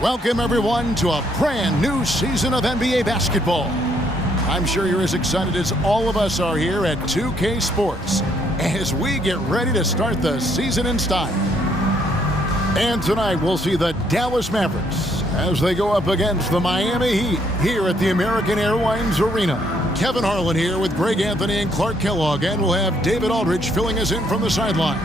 Welcome, everyone, to a brand new season of NBA basketball. I'm sure you're as excited as all of us are here at 2K Sports as we get ready to start the season in style. And tonight, we'll see the Dallas Mavericks as they go up against the Miami Heat here at the American Airlines Arena. Kevin Harlan here with Greg Anthony and Clark Kellogg, and we'll have David Aldridge filling us in from the sideline.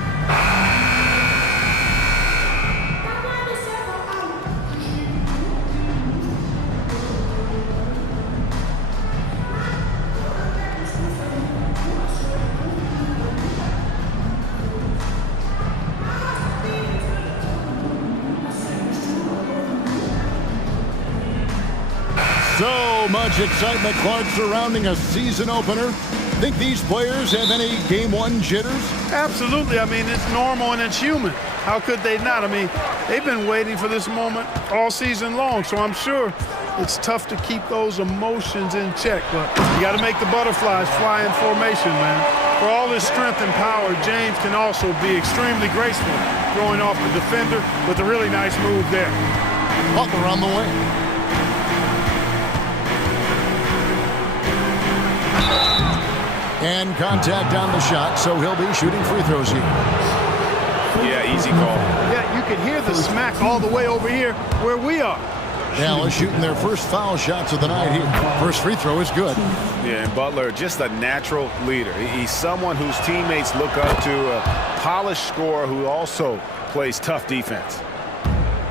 So much excitement, Clark, surrounding a season opener. Think these players have any Game 1 jitters? Absolutely. I mean, it's normal and it's human. How could they not? I mean, they've been waiting for this moment all season long, so I'm sure it's tough to keep those emotions in check. But you got to make the butterflies fly in formation, man. For all his strength and power, James can also be extremely graceful, throwing off the defender with a really nice move there. Butler on the way. And contact on the shot, so he'll be shooting free throws here. Yeah, easy call. Yeah, you can hear the smack all the way over here where we are. Dallas shooting their first foul shots of the night here. First free throw is good. Yeah, and Butler, just a natural leader. He's someone whose teammates look up to, a polished scorer who also plays tough defense.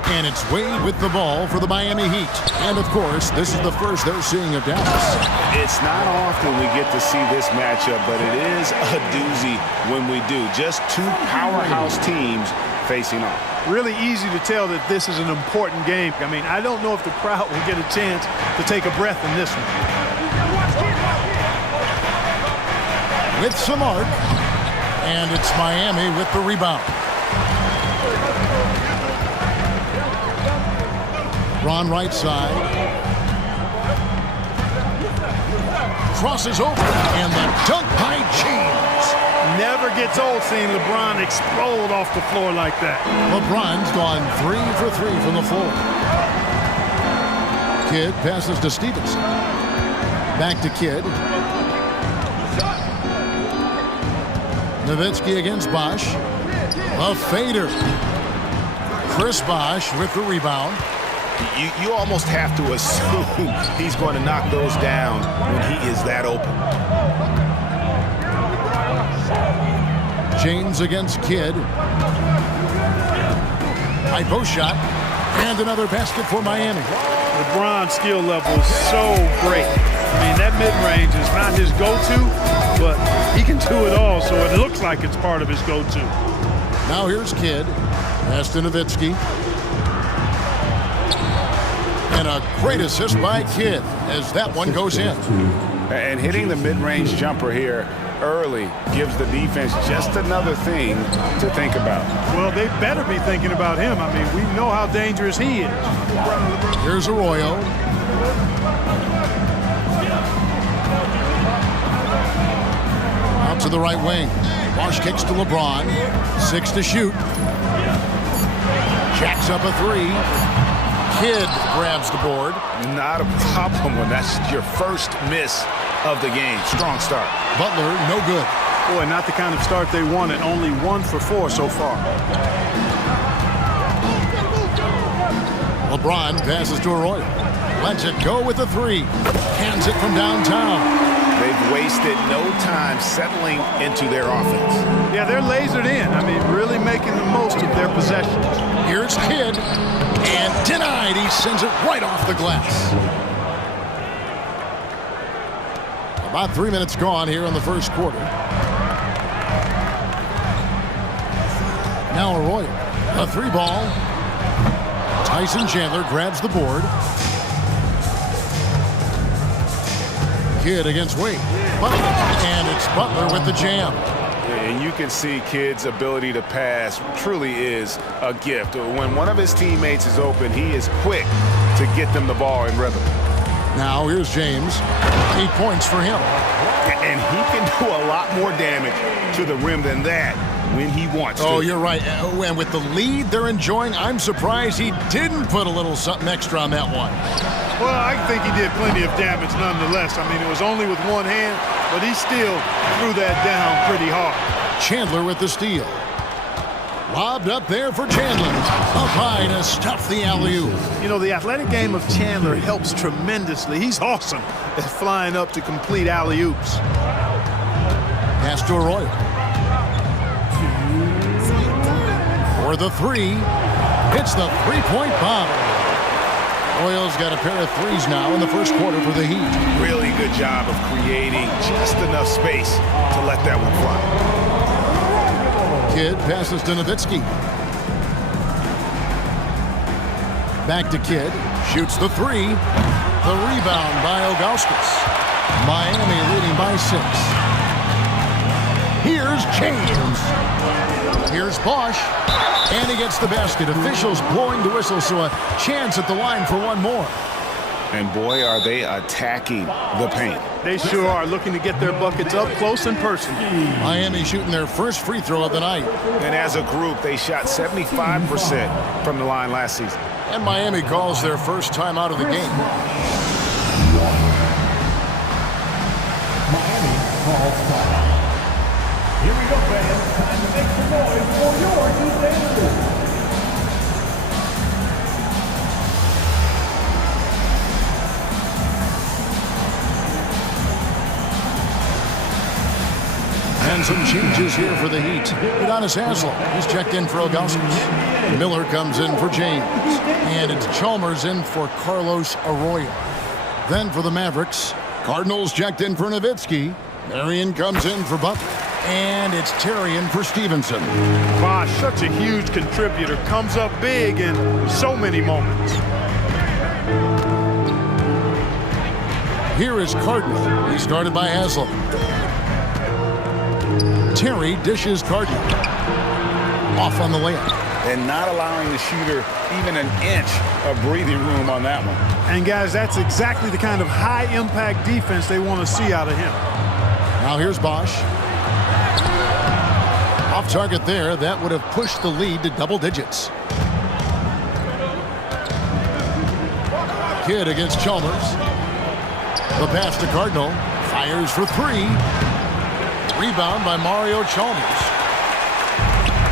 And it's Wade with the ball for the Miami Heat. And, of course, this is the first they're seeing of Dallas. It's not often we get to see this matchup, but it is a doozy when we do. Just two powerhouse teams facing off. Really easy to tell that this is an important game. I mean, I don't know if the crowd will get a chance to take a breath in this one. With some arc. And it's Miami with the rebound. Ron right side. Crosses over, and the dunk by James. Never gets old seeing LeBron explode off the floor like that. LeBron's gone 3 for 3 from the floor. Kidd passes to Stevenson. Back to Kidd. Nowitzki against Bosh. A fader. Chris Bosh with the rebound. You almost have to assume he's going to knock those down when he is that open. James against Kidd. High post shot. And another basket for Miami. LeBron's skill level is so great. I mean, that mid-range is not his go-to, but he can do it all, so it looks like it's part of his go-to. Now here's Kidd. Pass to Nowitzki. And a great assist by Kidd as that one goes in. And hitting the mid-range jumper here early gives the defense just another thing to think about. Well, they better be thinking about him. I mean, we know how dangerous he is. Here's Arroyo. Out to the right wing. Bosh kicks to LeBron. 6 to shoot. Jacks up a 3. Kidd grabs the board. Not a problem when that's your first miss of the game. Strong start. Butler, no good. Boy, not the kind of start they wanted. Only 1 for 4 so far. LeBron passes to Arroyo. Lets it go with a 3. Hands it from downtown. They've wasted no time settling into their offense. Yeah, they're lasered in. I mean, really making the most of their possessions. Here's Kidd. And denied. He sends it right off the glass. About 3 minutes gone here in the first quarter. Now Arroyo. A 3 ball. Tyson Chandler grabs the board. Kidd against Wade. Butler. And it's Butler with the jam. And you can see Kidd's ability to pass truly is a gift. When one of his teammates is open, he is quick to get them the ball in rhythm. Now here's James. 8 points for him. And he can do a lot more damage to the rim than that when he wants to. Oh, you're right. And with the lead they're enjoying, I'm surprised he didn't put a little something extra on that one. Well, I think he did plenty of damage nonetheless. I mean, it was only with one hand, but he still threw that down pretty hard. Chandler with the steal. Lobbed up there for Chandler. Up high to stuff the alley-oop. You know, the athletic game of Chandler helps tremendously. He's awesome at flying up to complete alley-oops. Pass to Arroyo. For the three. Hits the three-point bomb. Arroyo's got a pair of threes now in the first quarter for the Heat. Really good job of creating just enough space to let that one fly. Kidd passes to Nowitzki. Back to Kidd. Shoots the three. The rebound by Ilgauskas. Miami leading by 6. Here's James. Here's Bosch. And he gets the basket. Officials blowing the whistle, so a chance at the line for one more. And boy, are they attacking the paint. They sure are, looking to get their buckets up close and personal. Miami shooting their first free throw of the night. And as a group, they shot 75% from the line last season. And Miami calls their first time out of the game. Miami calls time. Here we go, fans. Time to make some noise for your Tuesday Liberty. And some changes here for the Heat. Udonis Haslem, he's checked in for Ilgauskas. Miller comes in for James. And it's Chalmers in for Carlos Arroyo. Then for the Mavericks, Cardinals checked in for Nowitzki. Marion comes in for Butler. And it's Terry in for Stevenson. Bosch, such a huge contributor, comes up big in so many moments. Here is Cardinal. He started by Haslem. Terry dishes Cardinal. Off on the layup. And not allowing the shooter even an inch of breathing room on that one. And guys, that's exactly the kind of high-impact defense they want to see out of him. Now here's Bosch. Off target there. That would have pushed the lead to double digits. Kidd against Chalmers. The pass to Cardinal. Fires for three. Rebound by Mario Chalmers.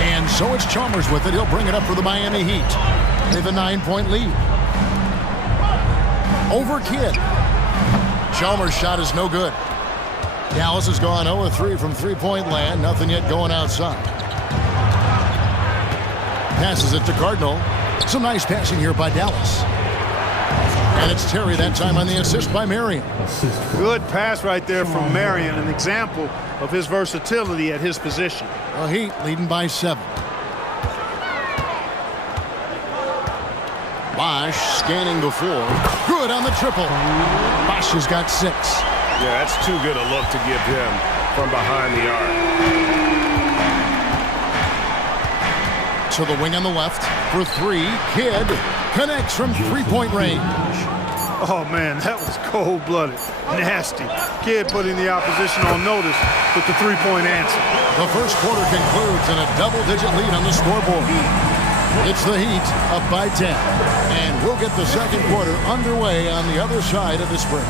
And so it's Chalmers with it. He'll bring it up for the Miami Heat. They have a 9-point lead. Over Kidd. Chalmers' shot is no good. Dallas has gone 0-3 from three-point land. Nothing yet going outside. Passes it to Cardinal. Some nice passing here by Dallas. And it's Terry that time on the assist by Marion. Good pass right there from Marion, an example of his versatility at his position. The Heat leading by 7. Bosch scanning the floor. Good on the triple. Bosch has got 6. Yeah, that's too good a look to give him from behind the arc. To the wing on the left for 3. Kidd connects from three-point range. Oh, man, that was cold-blooded. Nasty. Kidd putting the opposition on notice with the three-point answer. The first quarter concludes in a double-digit lead on the scoreboard. It's the Heat up by 10. And we'll get the second quarter underway on the other side of this break.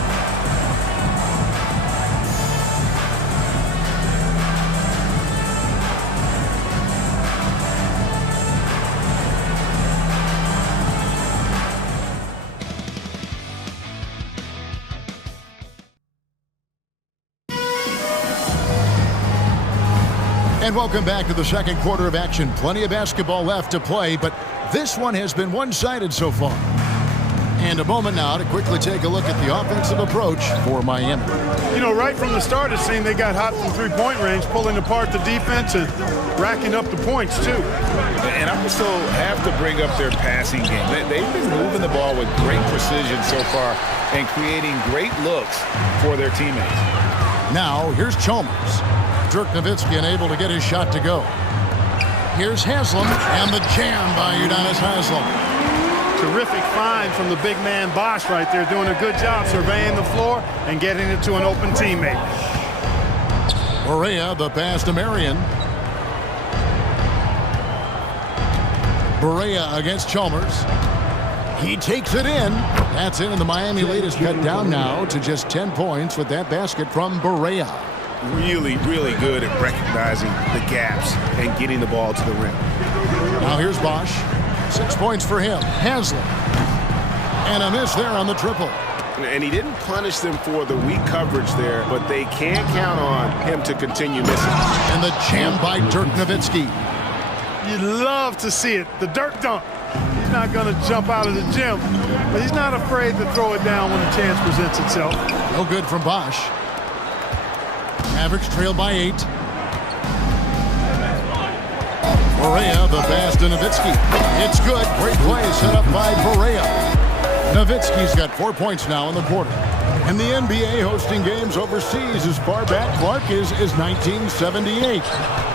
And welcome back to the second quarter of action. Plenty of basketball left to play, but this one has been one-sided so far. And a moment now to quickly take a look at the offensive approach for Miami. You know, right from the start, it seemed they got hot from three-point range, pulling apart the defense and racking up the points, too. And I also have to bring up their passing game. They've been moving the ball with great precision so far and creating great looks for their teammates. Now, here's Chalmers. Dirk Nowitzki unable to get his shot to go. Here's Haslem, and the jam by Udonis Haslem. Terrific find from the big man Bosch right there, doing a good job surveying the floor and getting it to an open teammate. Barea, the pass to Marion. Barea against Chalmers. He takes it in. That's in, and the Miami lead is cut down now to just 10 points with that basket from Barea. Really, really good at recognizing the gaps and getting the ball to the rim. Now here's Bosch. 6 points for him. Haslem. And a miss there on the triple. And he didn't punish them for the weak coverage there, but they can't count on him to continue missing. And the jam by Dirk Nowitzki. You love to see it. The Dirk dunk. He's not going to jump out of the gym, but he's not afraid to throw it down when the chance presents itself. No good from Bosch. Mavericks trail by 8. Barea, the pass to Nowitzki. It's good. Great play set up by Barea. Nowitzki's got 4 points now in the quarter. And the NBA hosting games overseas as far back, Clark, is 1978.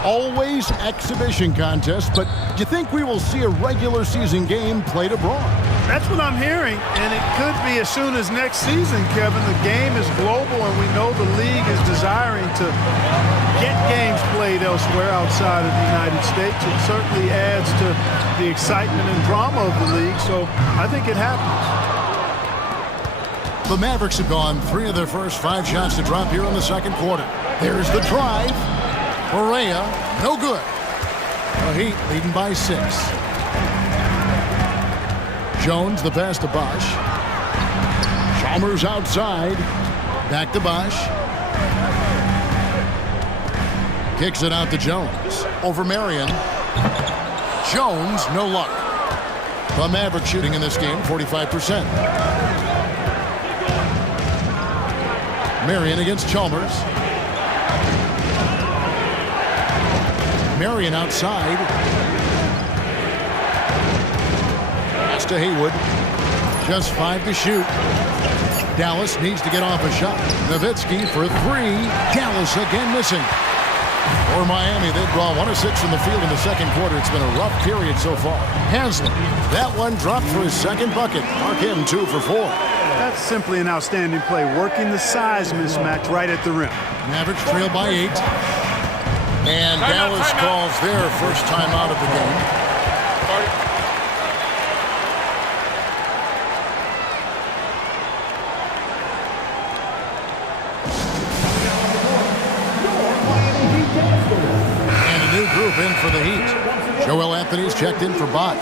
Always exhibition contests, but do you think we will see a regular season game played abroad? That's what I'm hearing, and it could be as soon as next season, Kevin. The game is global, and we know the league is desiring to get games played elsewhere outside of the United States. It certainly adds to the excitement and drama of the league, so I think it happens. The Mavericks have gone 3 of their first 5 shots to drop here in the second quarter. There's the drive. Barea, no good. The Heat leading by 6. Jones, the pass to Bosch. Chalmers outside. Back to Bosch. Kicks it out to Jones. Over Marion. Jones, no luck. The Mavericks shooting in this game, 45%. Marion against Chalmers. Marion outside. Pass to Haywood. Just 5 to shoot. Dallas needs to get off a shot. Nowitzki for 3. Dallas again missing. For Miami, they draw 1 of 6 from the field in the second quarter. It's been a rough period so far. Haslem, that one dropped for his second bucket. Mark him 2 for 4. That's simply an outstanding play, working the size mismatch right at the rim. Mavericks trail by 8. And Dallas calls their first time out of the game. And a new group in for the Heat. Joel Anthony's checked in for Bosch.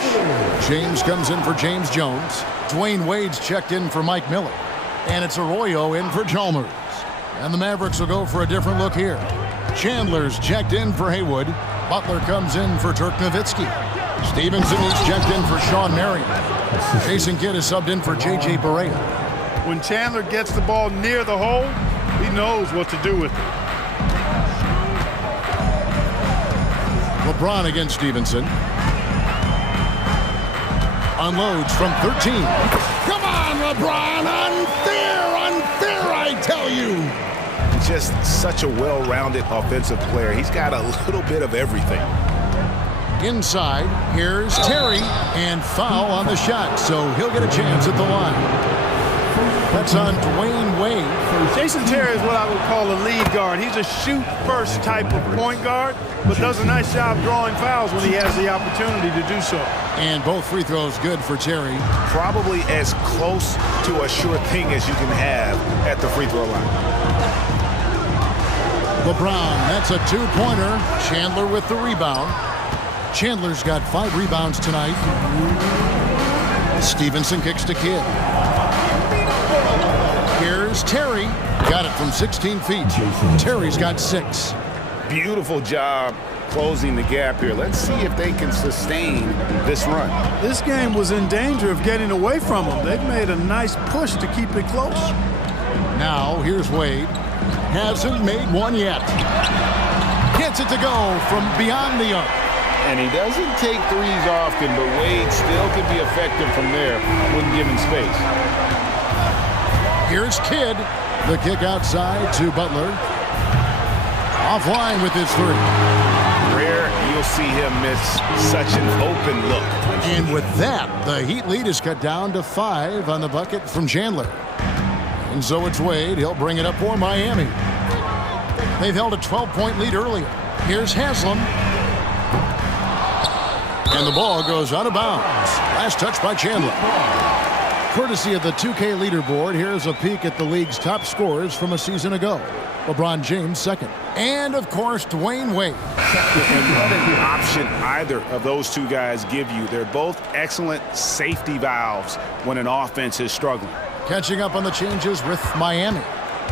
James comes in for James Jones. Dwayne Wade's checked in for Mike Miller. And it's Arroyo in for Chalmers. And the Mavericks will go for a different look here. Chandler's checked in for Haywood. Butler comes in for Dirk Nowitzki. Stevenson is checked in for Sean Marion. Jason Kidd is subbed in for J.J. Barea. When Chandler gets the ball near the hole, he knows what to do with it. LeBron against Stevenson. Unloads from 13. Come on, LeBron! Unfair, I tell you! Just such a well-rounded offensive player. He's got a little bit of everything. Inside, here's Terry, and foul on the shot, so he'll get a chance at the line. That's on Dwayne Wade. Jason Terry is what I would call a lead guard. He's a shoot-first type of point guard, but does a nice job drawing fouls when he has the opportunity to do so. And both free throws good for Terry. Probably as close to a sure thing as you can have at the free throw line. LeBron, that's a 2-pointer. Chandler with the rebound. Chandler's got 5 rebounds tonight. Stevenson kicks to Kidd. Here's Terry. Got it from 16 feet. Terry's got 6. Beautiful job closing the gap here. Let's see if they can sustain this run. This game was in danger of getting away from them. They've made a nice push to keep it close. Now, here's Wade. Hasn't made one yet. Gets it to go from beyond the arc. And he doesn't take threes often, but Wade still can be effective from there when given space. Here's Kidd. The kick outside to Butler. Offline with his 3. Rare you'll see him miss such an open look. And with that, the Heat lead is cut down to 5 on the bucket from Chandler. And so it's Wade. He'll bring it up for Miami. They've held a 12-point lead earlier. Here's Haslem. And the ball goes out of bounds. Last touch by Chandler. Courtesy of the 2K leaderboard, here's a peek at the league's top scorers from a season ago. LeBron James second. And, of course, Dwayne Wade. And what an option either of those two guys give you. They're both excellent safety valves when an offense is struggling. Catching up on the changes with Miami.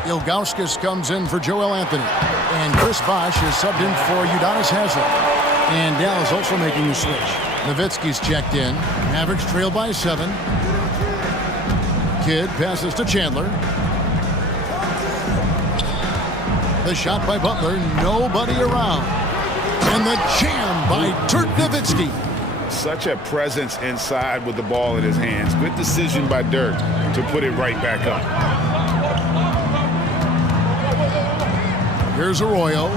Ilgauskas comes in for Joel Anthony. And Chris Bosh is subbed in for Udonis Haslem. And Dallas also making the switch. Nowitzki's checked in. Mavericks trail by 7. Kidd passes to Chandler. The shot by Butler, nobody around. And the jam by Dirk Nowitzki. Such a presence inside with the ball in his hands. Good decision by Dirk to put it right back up. Here's Arroyo.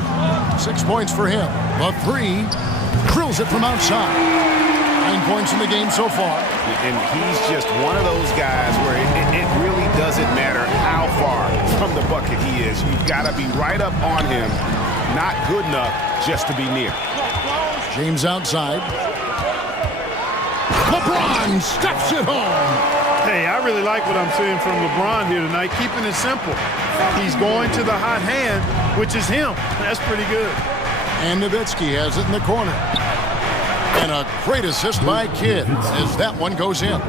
6 points for him. The 3. Drills it from outside. 9 points in the game so far. And he's just one of those guys where it really doesn't matter how far from the bucket he is. You've got to be right up on him. Not good enough just to be near. James outside. LeBron stuffs it home. Hey, I really like what I'm seeing from LeBron here tonight, keeping it simple. He's going to the hot hand, which is him. That's pretty good. And Nowitzki has it in the corner. And a great assist by Kidd as that one goes in.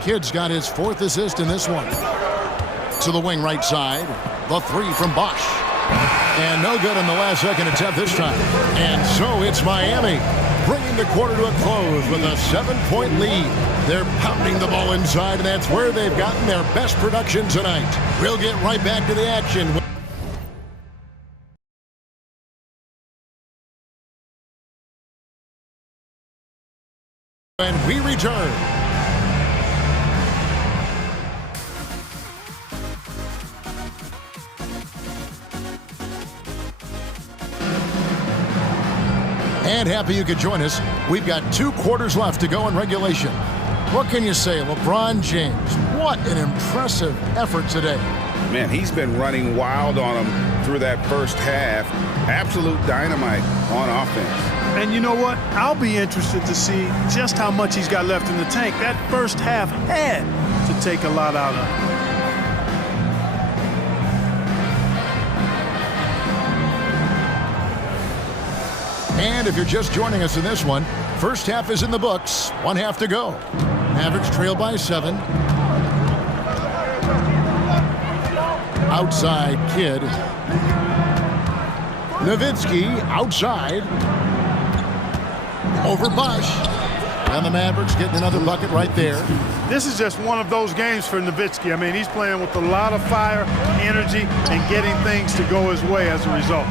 Kidd's got his 4th assist in this one. To the wing right side. The 3 from Bosh. And no good on the last second attempt this time. And so it's Miami bringing the quarter to a close with a 7-point lead. They're pounding the ball inside, and that's where they've gotten their best production tonight. We'll get right back to the action when we return. And happy you could join us. We've got 2 quarters left to go in regulation. What can you say, LeBron James? What an impressive effort today. Man, he's been running wild on him through that first half. Absolute dynamite on offense. And you know what? I'll be interested to see just how much he's got left in the tank. That first half had to take a lot out of him. And if you're just joining us in this one, first half is in the books. 1 half to go. Mavericks trail by 7. Outside Kidd. Nowitzki outside. Over Bosh. And the Mavericks getting another bucket right there. This is just one of those games for Nowitzki. I mean, he's playing with a lot of fire, energy, and getting things to go his way as a result.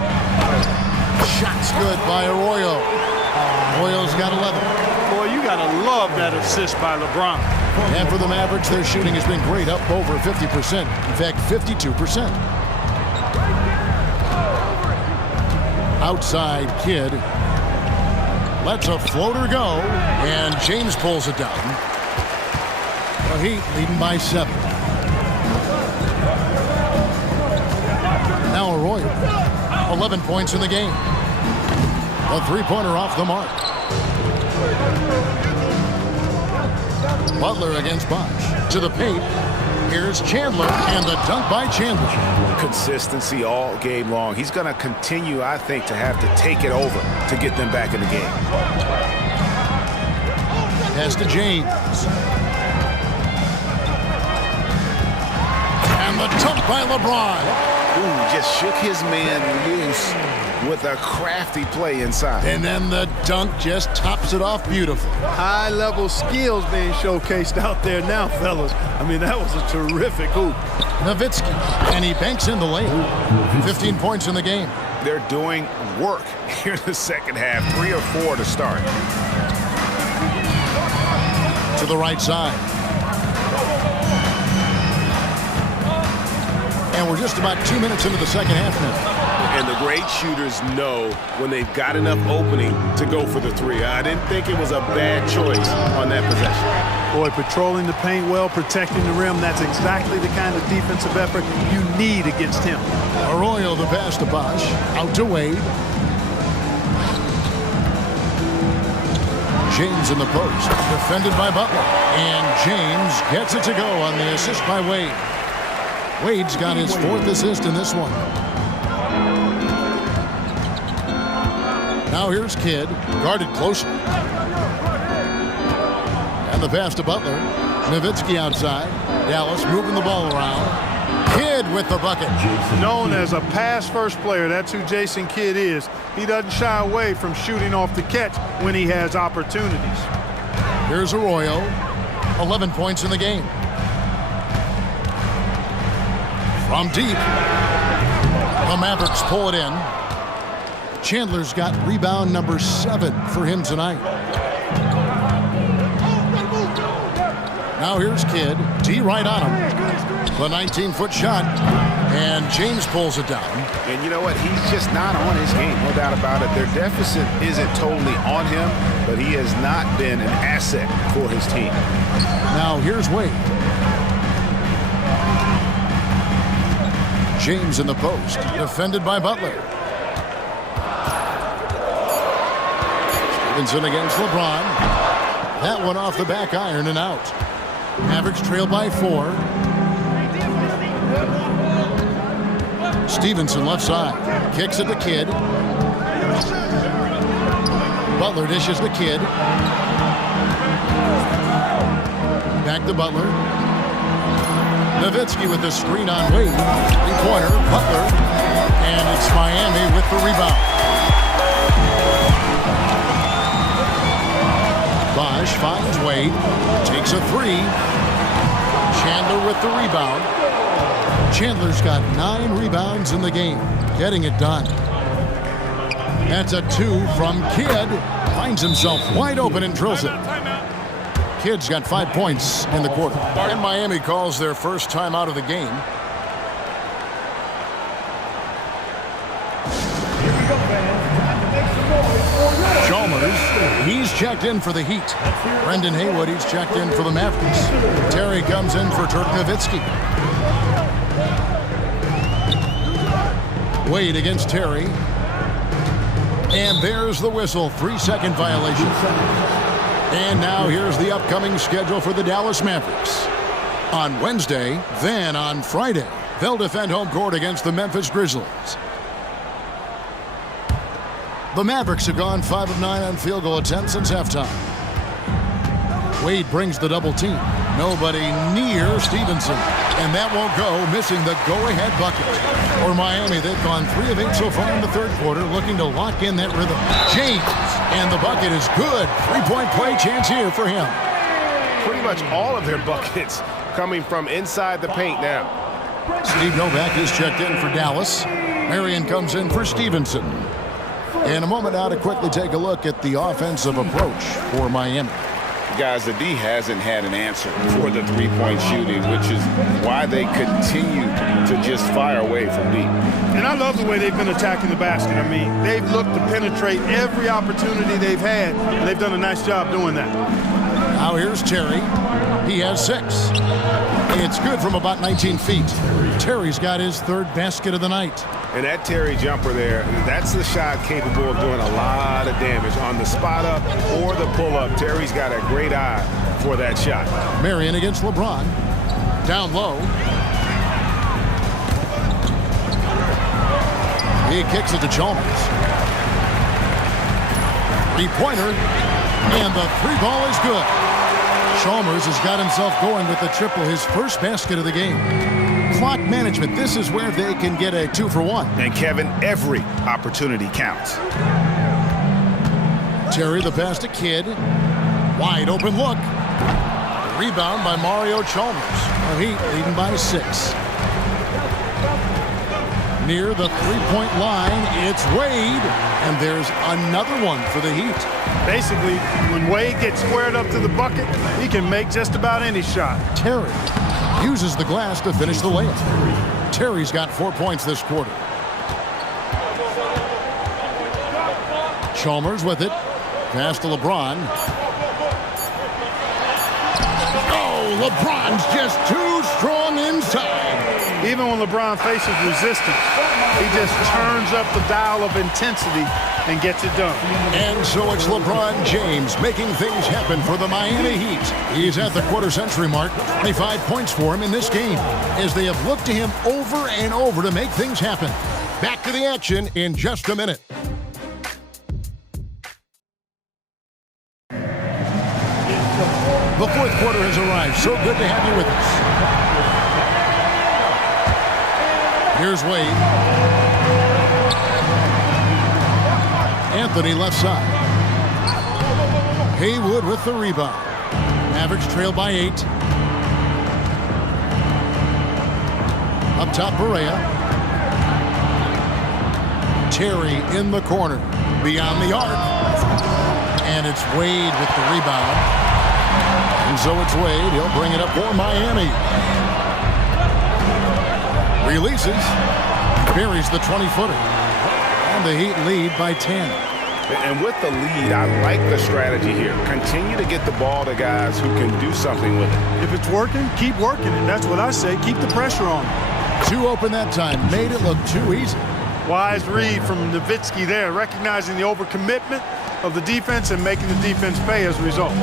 Shot's good by Arroyo. Arroyo's got 11. Boy, you got to love that assist by LeBron. And for the Mavericks, their shooting has been great, up over 50%. In fact, 52%. Outside Kidd. Lets a floater go, and James pulls it down. The Heat leading by 7. Now Arroyo, 11 points in the game. A 3-pointer off the mark. Butler against Bosh. To the paint. Here's Chandler, and the dunk by Chandler. Consistency all game long. He's going to continue, I think, to have to take it over to get them back in the game. Pass to James. And the dunk by LeBron. Ooh, just shook his man loose with a crafty play inside. And then the dunk just tops it off beautifully. High-level skills being showcased out there now, fellas. I mean, that was a terrific hoop. Nowitzki, and he banks in the lane. 15 points in the game. They're doing work here in the second half. 3 or 4 to start. To the right side. And we're just about 2 minutes into the second half now. And the great shooters know when they've got enough opening to go for the 3. I didn't think it was a bad choice on that possession. Boy, patrolling the paint well, protecting the rim, that's exactly the kind of defensive effort you need against him. Arroyo the pass to Bosh. Out to Wade. James in the post, defended by Butler. And James gets it to go on the assist by Wade. Wade's got his 4th assist in this one. Now here's Kidd, guarded closely. And the pass to Butler. Nowitzki outside. Dallas moving the ball around. Kidd with the bucket. Known as a pass-first player, that's who Jason Kidd is. He doesn't shy away from shooting off the catch when he has opportunities. Here's Arroyo. 11 points in the game. From deep. The Mavericks pull it in. Chandler's got rebound number 7 for him tonight. Now here's Kidd. D right on him. The 19-foot shot. And James pulls it down. And you know what? He's just not on his game, no doubt about it. Their deficit isn't totally on him, but he has not been an asset for his team. Now here's Wade. James in the post, defended by Butler. Stevenson against LeBron. That one off the back iron and out. Mavericks trail by 4. Stevenson left side. Kicks it to Kidd. Butler dishes to Kidd. Back to Butler. Nowitzki with the screen on Wade. 3-pointer, Butler. And it's Miami with the rebound. Bosch finds Wade. Takes a 3. Chandler with the rebound. Chandler's got 9 rebounds in the game, getting it done. That's a 2 from Kidd. Finds himself wide open and drills it. Kidd's got 5 points in the quarter. And Miami calls their first time out of the game. Chalmers, he's checked in for the Heat. Brendan Haywood, he's checked in for the Mavericks. Terry comes in for Dirk Nowitzki. Wade against Terry. And there's the whistle. 3-second violation. And now here's the upcoming schedule for the Dallas Mavericks. On Wednesday, then on Friday, they'll defend home court against the Memphis Grizzlies. The Mavericks have gone 5 of 9 on field goal attempts since halftime. Wade brings the double team. Nobody near Stevenson. And that won't go, missing the go-ahead bucket. For Miami, they've gone 3 of 8 so far in the third quarter, looking to lock in that rhythm. James, and the bucket is good. 3-point play chance here for him. Pretty much all of their buckets coming from inside the paint now. Steve Novak is checked in for Dallas. Marion comes in for Stevenson. In a moment now to quickly take a look at the offensive approach for Miami. Guys, the D hasn't had an answer for the three-point shooting, which is why they continue to just fire away from deep. And I love the way they've been attacking the basket. I mean, they've looked to penetrate every opportunity they've had, and they've done a nice job doing that. Now here's Terry. He has 6. It's good from about 19 feet. Terry's got his 3rd basket of the night. And that Terry jumper there, that's the shot capable of doing a lot of damage on the spot up or the pull up. Terry's got a great eye for that shot. Marion against LeBron. Down low. He kicks it to Chalmers. 3-pointer. And the 3-ball is good. Chalmers has got himself going with the triple, his first basket of the game. Clock management, this is where they can get a 2-for-1. And Kevin, every opportunity counts. Terry, the pass to Kidd. Wide open look. Rebound by Mario Chalmers. The Heat leading by 6. Near the 3-point line, it's Wade. And there's another one for the Heat. Basically, when Wade gets squared up to the bucket, he can make just about any shot. Terry uses the glass to finish the layup. Terry's got 4 points this quarter. Chalmers with it. Pass to LeBron. Oh, LeBron's just too strong inside. Even know when LeBron faces resistance, he just turns up the dial of intensity and gets it done. And so it's LeBron James making things happen for the Miami Heat. He's at the quarter-century mark, 25 points for him in this game, as they have looked to him over and over to make things happen. Back to the action in just a minute. The fourth quarter has arrived. So good to have you with us. Here's Wade. Anthony left side. Haywood with the rebound. Mavericks trail by 8. Up top, Barea. Terry in the corner. Beyond the arc. And it's Wade with the rebound. And so it's Wade. He'll bring it up for Miami. Releases. Buries the 20-footer. And the Heat lead by 10. And with the lead, I like the strategy here. Continue to get the ball to guys who can do something with it. If it's working, keep working it. That's what I say. Keep the pressure on. Too open that time. Made it look too easy. Wise read from Nowitzki there, recognizing the overcommitment of the defense and making the defense pay as a result.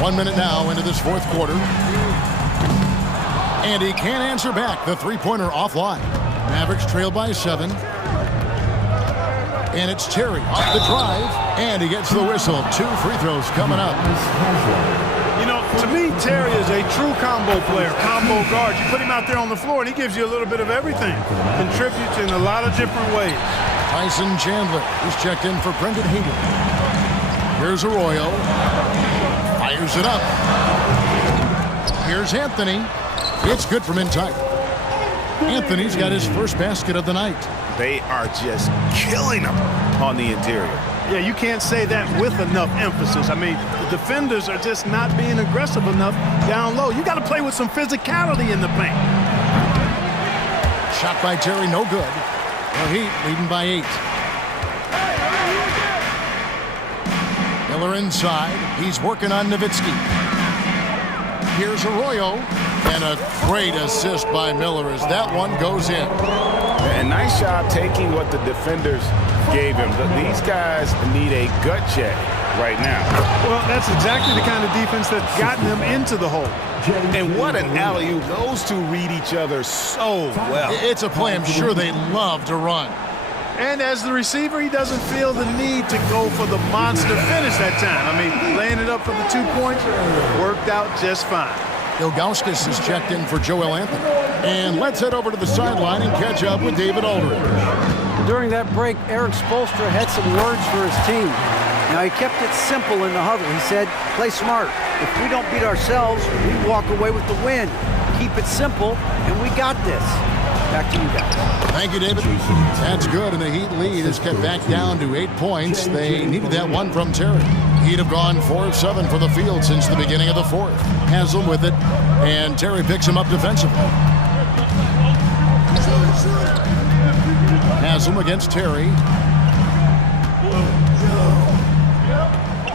1 minute now into this fourth quarter. And he can't answer back. The three-pointer offline. Mavericks trail by 7. And it's Terry off the drive. And he gets the whistle. 2 free throws coming up. You know, to me, Terry is a true combo player, combo guard. You put him out there on the floor, and he gives you a little bit of everything. Contributes in a lot of different ways. Tyson Chandler is checked in for Brendan Hayden. Here's Arroyo. Fires it up. Here's Anthony. It's good from inside. Anthony's got his first basket of the night. They are just killing them on the interior. Yeah, you can't say that with enough emphasis. I mean, the defenders are just not being aggressive enough down low. You got to play with some physicality in the paint. Shot by Terry, no good. The Heat leading by 8. Miller inside. He's working on Nowitzki. Here's Arroyo. And a great assist by Miller as that one goes in. And nice job taking what the defenders gave him. These guys need a gut check right now. Well, that's exactly the kind of defense that's gotten them into the hole. And what an alley-oop. Those two read each other so well. It's a play I'm sure they love to run. And as the receiver, he doesn't feel the need to go for the monster finish that time. I mean, laying it up for the 2 points worked out just fine. Ilgauskas is checked in for Joel Anthony. And let's head over to the sideline and catch up with David Aldridge. During that break, Eric Spoelstra had some words for his team. Now, he kept it simple in the huddle. He said, play smart. If we don't beat ourselves, we walk away with the win. Keep it simple, and we got this. Back to you guys. Thank you, David. That's good, and the Heat lead is kept back down to 8 points. They needed that one from Terry. Heat have gone 4 of 7 for the field since the beginning of the fourth. Haslam with it, and Terry picks him up defensively. Haslam against Terry.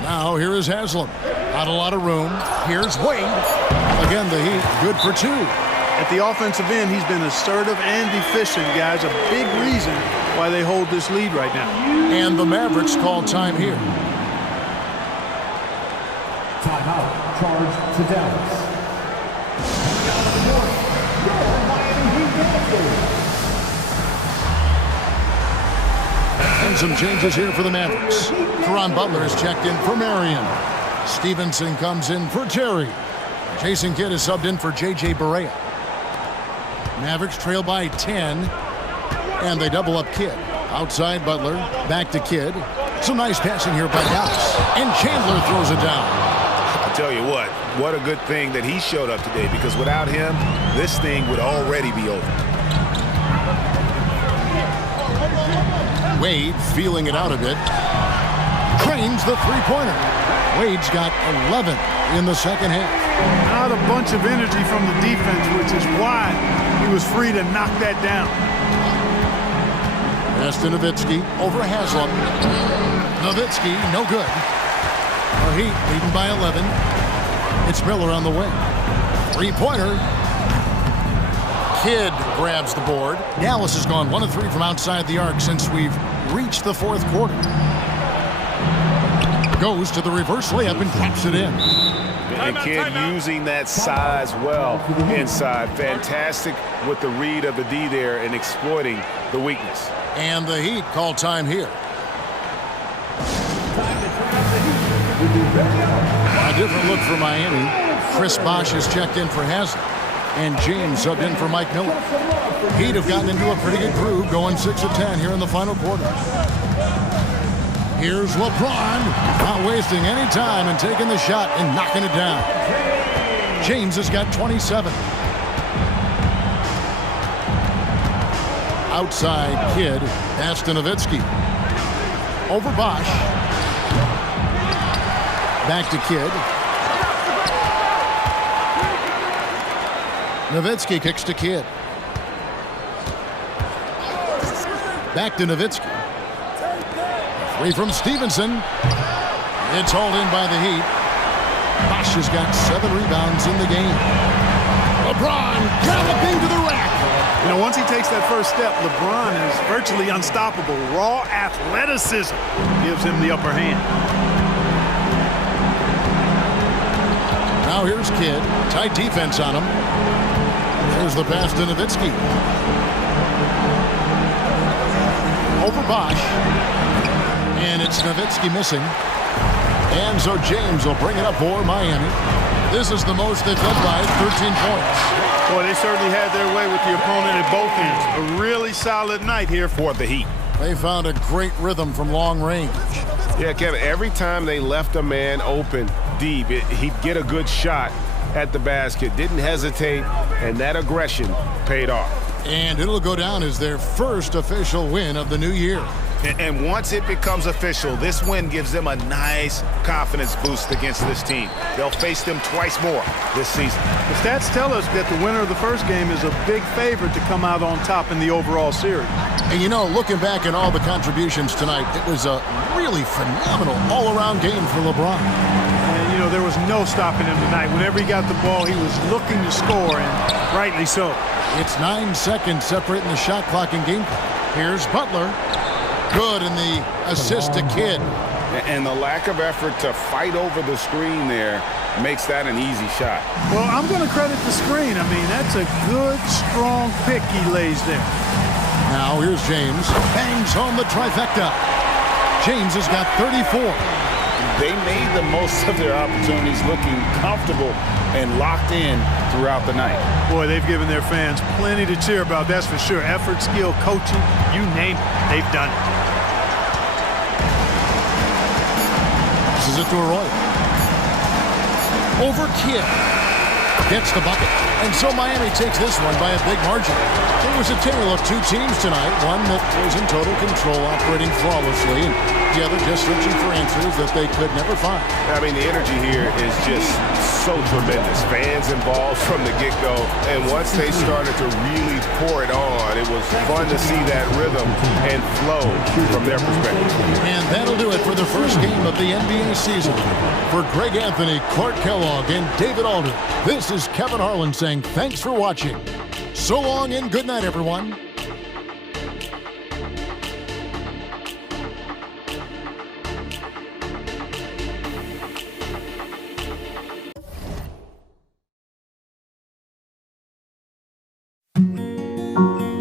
Now here is Haslam. Not a lot of room. Here's Wade. Again, the Heat good for 2. At the offensive end, he's been assertive and efficient, guys. A big reason why they hold this lead right now. And the Mavericks call time here. Timeout. Charge to Dallas. And some changes here for the Mavericks. Caron Butler is checked in for Marion. Stevenson comes in for Terry. Jason Kidd is subbed in for J.J. Barea. Mavericks trail by 10. And they double up Kidd. Outside Butler. Back to Kidd. Some nice passing here by Dallas. And Chandler throws it down. I tell you what a good thing that he showed up today, because without him, this thing would already be over. Wade feeling it out a bit. Drains the three-pointer. Wade's got 11 in the second half. Not a bunch of energy from the defense, which is why he was free to knock that down. Pass to Nowitzki over Haslam. Nowitzki, no good. The Heat leading by 11. It's Miller on the wing. Three-pointer. Kidd grabs the board. Dallas has gone 1 of 3 from outside the arc since we've reached the fourth quarter. Goes to the reverse layup and taps it in. And Kidd using that size well inside. Fantastic with the read of the D there and exploiting the weakness. And the Heat call time here. A different look for Miami. Chris Bosh has checked in for Haslett, and James subbed in for Mike Miller. Heat have gotten into a pretty good groove, going 6 of 10 here in the final quarter. Here's LeBron, not wasting any time and taking the shot and knocking it down. James has got 27. Outside Kidd, pass to Nowitzki. Over Bosh. Back to Kidd. Nowitzki kicks to Kidd. Back to Nowitzki. Three from Stevenson. It's hauled in by the Heat. Bosh has got 7 rebounds in the game. LeBron galloping to the rack. You know, once he takes that first step, LeBron is virtually unstoppable. Raw athleticism gives him the upper hand. Now here's Kidd. Tight defense on him. There's the pass to Nowitzki. Over Bosh. And it's Nowitzki missing. And so James will bring it up for Miami. This is the most they've led by 13 points. Boy, they certainly had their way with the opponent at both ends. A really solid night here for the Heat. They found a great rhythm from long range. Yeah, Kevin, every time they left a man open deep, he'd get a good shot at the basket. Didn't hesitate, and that aggression paid off. And it'll go down as their first official win of the new year. And once it becomes official, this win gives them a nice confidence boost against this team. They'll face them twice more this season. The stats tell us that the winner of the first game is a big favorite to come out on top in the overall series. And you know, looking back at all the contributions tonight, it was a really phenomenal all-around game for LeBron. And, you know, there was no stopping him tonight. Whenever he got the ball, he was looking to score, and rightly so. It's 9 seconds separating the shot clock and game clock. Here's Butler. Good in the assist to Kidd. And the lack of effort to fight over the screen there makes that an easy shot. Well, I'm going to credit the screen. I mean, that's a good, strong pick he lays there. Now here's James. Bangs home the trifecta. James has got 34. They made the most of their opportunities, looking comfortable and locked in throughout the night. Boy, they've given their fans plenty to cheer about, that's for sure. Effort, skill, coaching, you name it, they've done it. This is it to Arroyo. Over Kidd. Gets the bucket. And so Miami takes this one by a big margin. It was a tale of two teams tonight. One that was in total control, operating flawlessly, and the other just searching for answers that they could never find. I mean, the energy here is just so tremendous. Fans involved from the get-go. And once they started to really pour it on, it was fun to see that rhythm and flow from their perspective. And that'll do it for the first game of the NBA season. For Greg Anthony, Clark Kellogg, and David Alder, this is Kevin Harlan saying thanks for watching. So long and good night, everyone. Thank you.